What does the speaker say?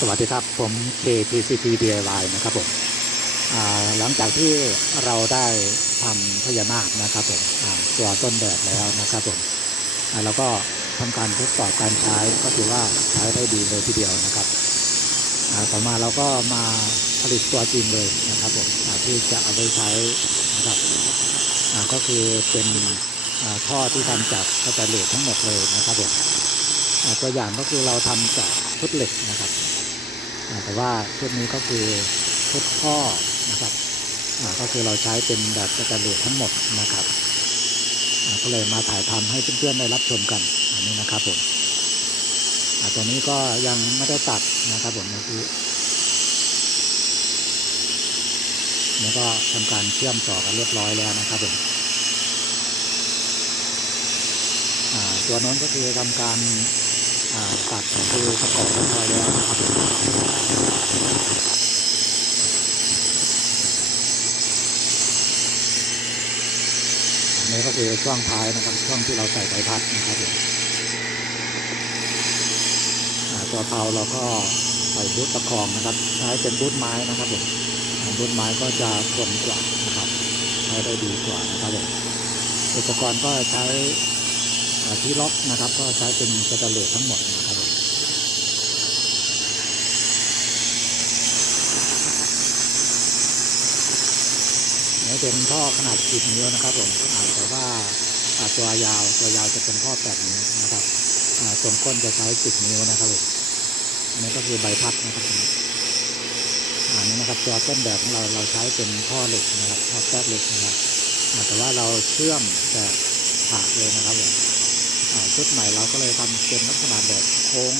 สวัสดีครับผม KTCP DIY นะครับผมหลังจากที่เราได้ทำพญานาคนะครับผมตัวต้นแบบแล้วนะครับผมอ่าแล้วก็ทำการทดสอบการใช้ก็ถือว่าใช้ได้ดีเลยทีเดียวนะครับต่อมาเราก็มาผลิตตัวจริงเลยนะครับผมที่จะเอาไปใช้นะครับก็คือเป็นท่อที่ทำจากสแตนเลสทั้งหมดเลยนะครับผมตัวอย่างก็คือเราทำจากชุดเหล็กนะครับ แต่ว่าชุดนี้ก็คือชุดข้อนะครับก็คือเราใช้เป็นแบบสแตนเลสทั้งหมดนะครับก็เลยมาถ่ายทำให้เพื่อนๆได้รับชมกันอันนี้นะครับผมตัวนี้ก็ยังไม่ได้ตัดนะครับผมเมื่อกี้แล้วก็ทำการเชื่อมต่อกันเรียบร้อยแล้วนะครับผมตัวโน้นก็คือทำการ ตัดคือประกอบเรียบร้อยแล้วนะครับผมอันนี้ก็คือช่วงท้ายนะครับ ช่วงที่เราใส่ใบพัดนะครับผมอ่าตัวเผาเราก็ใส่บูทประคองนะครับ ใช้เป็นบูทไม้นะครับผมบูทไม้ก็จะทนกว่านะครับใช้ได้ดีกว่านะครับผมอุปกรณ์ก็ใช้ ที่ล็อกนะครับ ก็ใช้เป็นสแตนเลสทั้งหมดนะครับผมนี่เป็นท่อขนาด10นิ้วนะครับผมอาแต่ว่าอาตัวยาวตัวยาวจะเป็นท่อ8นิ้วนะครับอ่าตรงก้นจะใช้10นิ้วนะครับผมอันนี้ก็คือใบพัดนะครับผมอันนี้นะครับตัวต้นแบบของเราเราใช้เป็นท่อเหล็กนะครับท่อแก๊สเหล็กนะครับแต่ว่าเราเชื่อมแบบฉากเลยนะครับผม ชุดใหม่เราก็เลยทำเป็นลักษณะแบบโค้ง